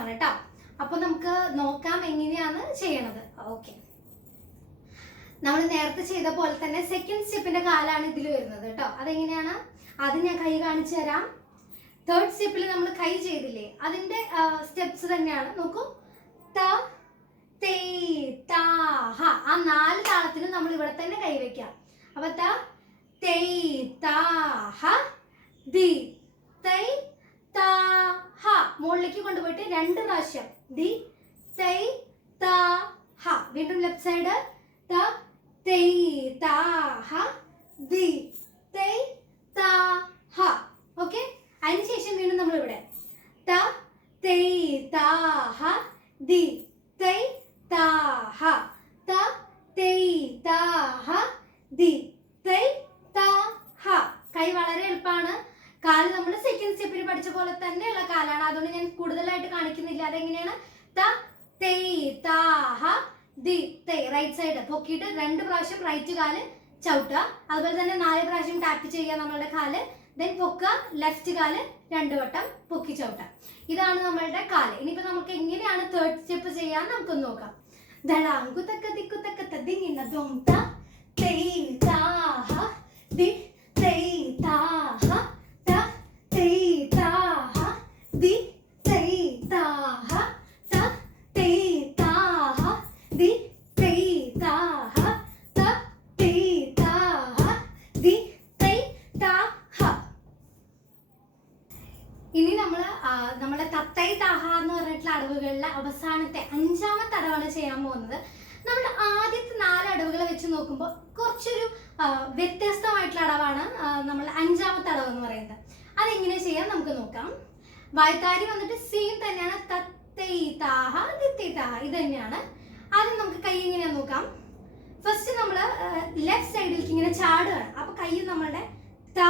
ആണ് കേട്ടോ. അപ്പൊ നമുക്ക് നോക്കാം എങ്ങനെയാണ് ചെയ്യണത്. ഓക്കെ, നമ്മൾ നേരത്തെ ചെയ്ത പോലെ തന്നെ സെക്കൻഡ് സ്റ്റെപ്പിന്റെ കാലാണ് ഇതിൽ വരുന്നത് കേട്ടോ. അതെങ്ങനെയാണ് അത് ഞാൻ കൈ കാണിച്ചു തരാം. തേർഡ് സ്റ്റെപ്പിൽ നമ്മൾ കൈ ചെയ്തില്ലേ, അതിന്റെ സ്റ്റെപ്സ് തന്നെയാണ്. നോക്കൂ, ത തേ താ ഹ. ആ 4 താളത്തിലും നമ്മൾ ഇവിടെ തന്നെ കൈവയ്ക്കാം. അപ്പൊ ത തേ താ ഹ ദി തൈ താ ഹ. മുകളിലേക്ക് കൊണ്ടുപോയിട്ട് 2 പ്രാവശ്യം ദി തൈ താ ഹ. വീണ്ടും ലെഫ്റ്റ് സൈഡ് ത തൈ താ ഹ ദി തൈ താ ഹ. ഓക്കെ, അതിനുശേഷം വീണ്ടും നമ്മൾ ഇവിടെ ത തൈ താ ഹ ദി തൈ താ ഹ. ത തൈ താ ഹ ദി തൈ താ ഹ. കൈ വളരെ എളുപ്പമാണ്. കാല് നമ്മൾ സെക്കൻഡ് സ്റ്റെപ്പിൽ പഠിച്ച പോലെ തന്നെയുള്ള കാലാണ്, അതുകൊണ്ട് ഞാൻ കൂടുതലായിട്ട് കാണിക്കുന്നില്ല. അതെങ്ങനെയാണ് ത തൈ താ ഹ ദി തൈ. റൈറ്റ് സൈഡ് പൊക്കിയിട്ട് 2 പ്രാവശ്യം റൈറ്റ് കാല് ചവിട്ടുക. അതുപോലെ തന്നെ 4 പ്രാവശ്യം ടാപ്പ് ചെയ്യുക നമ്മളുടെ കാല്. ദെൻ പൊക്കുക, ലെഫ്റ്റ് കാല് 2 വട്ടം പൊക്കി ചവിട്ടുക. ഇതാണ് നമ്മളുടെ കാല്. ഇനിയിപ്പോ നമുക്ക് എങ്ങനെയാണ് തേർഡ് സ്റ്റെപ്പ് ചെയ്യാൻ നമുക്കൊന്ന് നോക്കാം. ദളാങ്കുതക്ക ദിക്കുതക്ക തദിങ്ങിന ദോം ത തൈ താ ഹ ദി തൈ താ ഹ ത തൈ താ ഹ ദി തൈ താ ഹ ത തൈ താ ഹ ദി തൈ താ ഹ ത തൈ താ ഹ ദി തൈ താ ഹ. ഇനി നമ്മളെ തത്തൈ താഹ എന്ന് പറഞ്ഞിട്ടുള്ള അടവുകളിലെ അവസാനത്തെ 5ാമത്തെ അടവാണ് ചെയ്യാൻ പോകുന്നത്. നമ്മുടെ ആദ്യത്തെ 4 അടവുകളെ വെച്ച് നോക്കുമ്പോൾ കുറച്ചൊരു വ്യത്യസ്തമായിട്ടുള്ള അടവാണ് നമ്മൾ 5ാമത്തെ അടവ് എന്ന് പറയുന്നത്. അതെങ്ങനെ ചെയ്യാൻ നമുക്ക് നോക്കാം. വായ്ത്താരി വന്നിട്ട് സെയിം തന്നെയാണ്, തത്തൈ താഹ ദിത്തൈ താഹ. ഇത് തന്നെയാണ്. ആദ്യം നമുക്ക് കൈ എങ്ങനെയാന്ന് നോക്കാം. ഫസ്റ്റ് നമ്മൾ ലെഫ്റ്റ് സൈഡിലേക്ക് ഇങ്ങനെ ചാടുകയാണ്. അപ്പൊ കൈ നമ്മളുടെ ത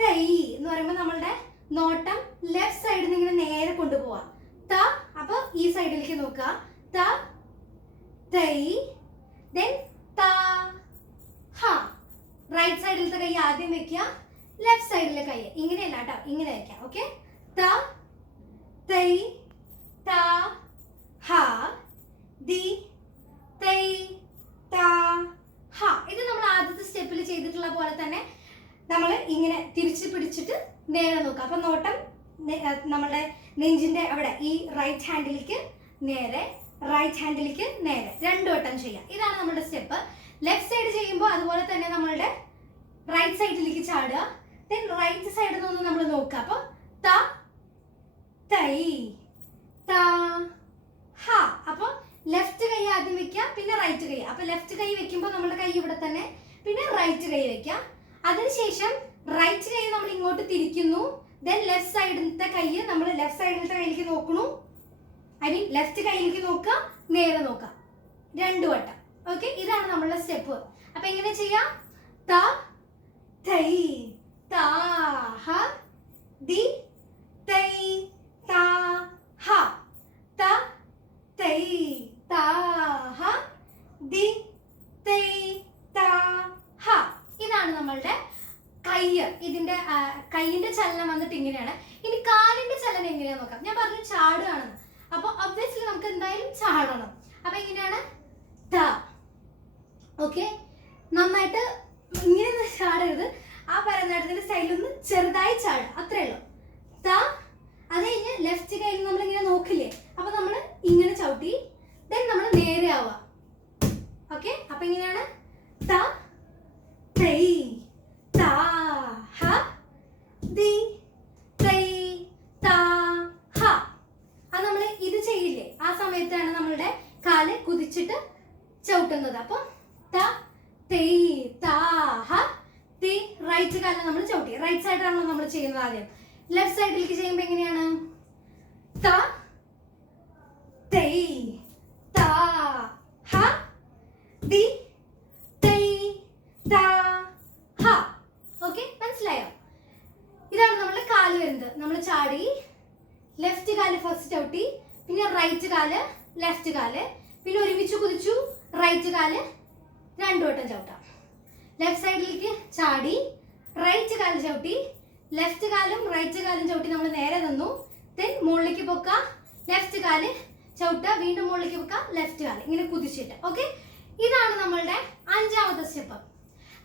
തൈ എന്ന് പറയുമ്പോൾ നമ്മളുടെ നോട്ടം ലെഫ്റ്റ് സൈഡിൽ നിന്ന് ഇങ്ങനെ നേരെ കൊണ്ടുപോവാ. ത അപ്പൊ ഈ സൈഡിലേക്ക് നോക്കുക. ത തൈ ദെൻ താ ഹ. റൈറ്റ് സൈഡിലത്തെ കൈ ആദ്യം വെക്കുക, ലെഫ്റ്റ് സൈഡിലെ കൈ ഇങ്ങനെയല്ല കേട്ടോ, ഇങ്ങനെ വെക്കാം. ഓക്കെ, ത തൈ താ ഹ ദി തൈ താ ഹ. ഇത് നമ്മൾ ആദ്യത്തെ സ്റ്റെപ്പിൽ ചെയ്തിട്ടുള്ള പോലെ തന്നെ നമ്മൾ ഇങ്ങനെ തിരിച്ച് പിടിച്ചിട്ട് നേരെ നോക്കുക. അപ്പൊ നോട്ടം നമ്മുടെ നെഞ്ചിന്റെ അവിടെ ഈ റൈറ്റ് ഹാൻഡിലേക്ക് നേരെ, റൈറ്റ് ഹാൻഡിലേക്ക് നേരെ 2 വട്ടം ചെയ്യാം. ഇതാണ് നമ്മുടെ സ്റ്റെപ്പ്. ലെഫ്റ്റ് സൈഡ് ചെയ്യുമ്പോൾ അതുപോലെ തന്നെ നമ്മളുടെ റൈറ്റ് സൈഡിലേക്ക് ചാടുക. ദെൻ റൈറ്റ് സൈഡിൽ നിന്ന് നമ്മൾ നോക്കുക. അപ്പൊ ത തൈ താ ഹ. അപ്പൊ ലെഫ്റ്റ് കൈ ആദ്യം വെക്കുക, പിന്നെ റൈറ്റ് കൈ. അപ്പൊ ലെഫ്റ്റ് കൈ വെക്കുമ്പോൾ നമ്മുടെ കൈ ഇവിടെ തന്നെ, പിന്നെ റൈറ്റ് കൈ വെക്കാം. അതിനുശേഷം റൈറ്റ് കൈ നമ്മൾ ഇങ്ങോട്ട് തിരിക്കുന്നു. ദെൻ ലെഫ്റ്റ് സൈഡിലത്തെ കൈ നമ്മൾ ലെഫ്റ്റ് സൈഡിലത്തെ കൈയിലേക്ക് നോക്കണു. ഐ മീൻ ലെഫ്റ്റ് കൈയിലേക്ക് നോക്കുക, നേരെ നോക്കുക 2 വട്ടം. ഓക്കെ, ഇതാണ് നമ്മളുടെ സ്റ്റെപ്പ്. അപ്പൊ എങ്ങനെ ചെയ്യാം? ത തൈ താ ഹ ദി തൈ താ ഹ. ത തൈ താ ഹ ദി തൈ താ ഹ. ഇതാണ് നമ്മളുടെ കൈ. ഇതിന്റെ കൈയിന്റെ ചലനം വന്നിട്ട് ഇങ്ങനെയാണ്. ഇനി കാലിന്റെ ചലനം എങ്ങനെയാന്ന് നോക്കാം. ഞാൻ പറഞ്ഞു ചാടുകയാണെന്ന്. അപ്പൊ ഒബ്വിയസ്ലി നമുക്ക് എന്തായാലും ചാടണം. അപ്പൊ എങ്ങനെയാണ്? ത. ഓക്കെ, നന്നായിട്ട് ഇങ്ങനെ ചാടരുത്. ആ പരനാട്ടത്തിന്റെ സ്റ്റൈലൊന്ന് ചെറുതായി ചാടുക, അത്രേ ഉള്ളൂ. ത. അത് കഴിഞ്ഞ് ലെഫ്റ്റ് കൈയിൽ നമ്മൾ ഇങ്ങനെ നോക്കില്ലേ, അപ്പൊ നമ്മൾ ഇങ്ങനെ ചവിട്ടി ദെൻ നമ്മൾ നേരെ ആവുക. ഓക്കെ, അപ്പൊ എങ്ങനെയാണ്? ത തൈ താ ഹ ദി തൈ താ ഹ. അത് നമ്മൾ ഇത് ചെയ്യില്ലേ, ആ സമയത്താണ് നമ്മളുടെ കാല് കുതിച്ചിട്ട് ചവിട്ടുന്നത്. അപ്പൊ ത തൈ താ ഹ ദി. റൈറ്റ് കാലിൽ നമ്മൾ ചവിട്ടി, റൈറ്റ് സൈഡിലാണല്ലോ നമ്മൾ ചെയ്യുന്നത് ആദ്യം. ലെഫ്റ്റ് സൈഡിലേക്ക് ചെയ്യുമ്പോൾ എങ്ങനെയാണ്? ത തൈ താ ഹ ദി തൈ താ ഹ. ഓക്കെ, മനസ്സിലായോ? ഇതാണ് നമ്മുടെ കാല് വരുന്നത്. നമ്മൾ ചാടി ലെഫ്റ്റ് കാല് ഫസ്റ്റ് ചവിട്ടി, പിന്നെ റൈറ്റ് കാല്, ലെഫ്റ്റ് കാല്, പിന്നെ ഒരുമിച്ച് കുതിച്ചു റൈറ്റ് കാല് 2 വട്ടം ചവിട്ടാം. ലെഫ്റ്റ് സൈഡിലേക്ക് ചാടി റൈറ്റ് കാല് ചവിട്ടി, ലെഫ്റ്റ് കാലും റൈറ്റ് കാലും ചവിട്ടി നമ്മൾ നേരെ നിന്നു. ദെൻ മുകളിലേക്ക് പൊക്കുക, ലെഫ്റ്റ് കാല് ചവിട്ടുക, വീണ്ടും മുകളിലേക്ക് പൊക്കുക, ലെഫ്റ്റ് കാല് ഇങ്ങനെ കുതിച്ചിട്ട്. ഓക്കെ, ഇതാണ് നമ്മളുടെ 5ാമത്തെ സ്റ്റെപ്പ്.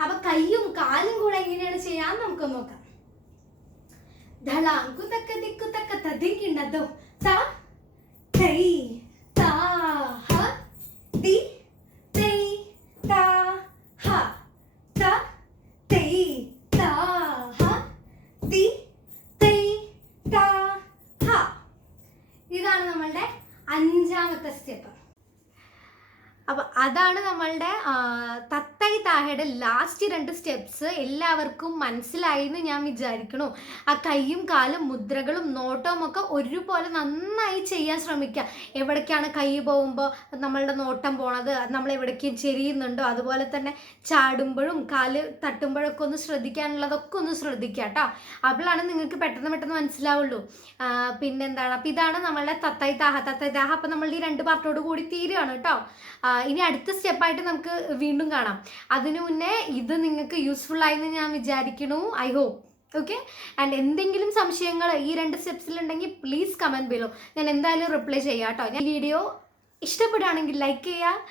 അപ്പൊ കൈയും കാലും കൂടെ എങ്ങനെയാണ് ചെയ്യാന്ന് നമുക്ക് നോക്കാം. ധളാങ്കു തക്ക ദിക്കു തക്ക തദിങ്കിണ്ടതോ ത തൈ താ ഹ തി തൈ താ ഹ ത തൈ താ ഹ തി തൈ താ ഹ. ഇതാണ് നമ്മളുടെ 5ാമത്തെ സ്റ്റെപ്പ്. അപ്പം അതാണ് നമ്മളുടെ തത്തൈ താഹയുടെ ലാസ്റ്റ് 2 സ്റ്റെപ്സ്. എല്ലാവർക്കും മനസ്സിലായി എന്ന് ഞാൻ വിചാരിക്കണു. ആ കൈയും കാലും മുദ്രകളും നോട്ടവും ഒക്കെ ഒരുപോലെ നന്നായി ചെയ്യാൻ ശ്രമിക്കുക. എവിടേക്കാണ് കൈ പോകുമ്പോൾ നമ്മളുടെ നോട്ടം പോണത്, നമ്മൾ എവിടേക്കും ചെരിയുന്നുണ്ടോ, അതുപോലെ തന്നെ ചാടുമ്പോഴും കാല് തട്ടുമ്പോഴൊക്കെ ഒന്ന് ശ്രദ്ധിക്കാനുള്ളതൊക്കെ ഒന്ന് ശ്രദ്ധിക്കുക കേട്ടോ. അപ്പോഴാണ് നിങ്ങൾക്ക് പെട്ടെന്ന് മനസ്സിലാവുള്ളൂ. പിന്നെന്താണ്, അപ്പം ഇതാണ് നമ്മളുടെ തത്തൈ താഹ. അപ്പം നമ്മളുടെ ഈ 2 പാർട്ടോട് കൂടി തീരുകയാണ് കേട്ടോ. ഇനി അടുത്ത സ്റ്റെപ്പായിട്ട് നമുക്ക് വീണ്ടും കാണാം. അതിനു മുന്നേ ഇത് നിങ്ങൾക്ക് യൂസ്ഫുൾ ആയെന്ന് ഞാൻ വിചാരിക്കണു. I hope. ഓക്കെ, ആൻഡ് എന്തെങ്കിലും സംശയങ്ങൾ ഈ 2 സ്റ്റെപ്സിലുണ്ടെങ്കിൽ പ്ലീസ് കമൻറ്റ് ബിലോ. ഞാൻ എന്തായാലും റിപ്ലൈ ചെയ്യാം കേട്ടോ. ഞാൻ ഈ വീഡിയോ ഇഷ്ടപ്പെടുകയാണെങ്കിൽ ലൈക്ക് ചെയ്യുക,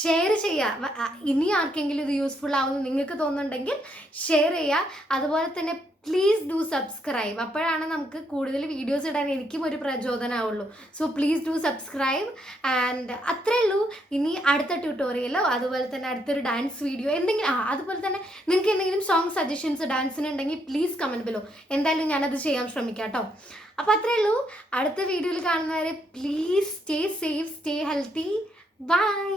ഷെയർ ചെയ്യുക. ഇനി ആർക്കെങ്കിലും ഇത് യൂസ്ഫുൾ ആവുമെന്ന് നിങ്ങൾക്ക് തോന്നുന്നുണ്ടെങ്കിൽ ഷെയർ ചെയ്യുക. അതുപോലെ തന്നെ പ്ലീസ് ഡു സബ്സ്ക്രൈബ്. അപ്പോഴാണ് നമുക്ക് കൂടുതൽ വീഡിയോസ് ഇടാൻ എനിക്കും ഒരു പ്രചോദനമാവുള്ളൂ. So please do subscribe. And അത്രേ ഉള്ളൂ. ഇനി അടുത്ത ട്യൂട്ടോറിയലോ അതുപോലെ തന്നെ അടുത്തൊരു ഡാൻസ് വീഡിയോ എന്തെങ്കിലും അതുപോലെ തന്നെ നിങ്ങൾക്ക് എന്തെങ്കിലും സോങ് സജഷൻസ് ഡാൻസിനുണ്ടെങ്കിൽ പ്ലീസ് കമൻറ്റ് ബിലോ. എന്തായാലും ഞാനത് ചെയ്യാൻ ശ്രമിക്കാം കേട്ടോ. അപ്പോൾ അത്രേ ഉള്ളൂ. അടുത്ത വീഡിയോയിൽ കാണുന്നവരെ please stay safe, stay healthy. By.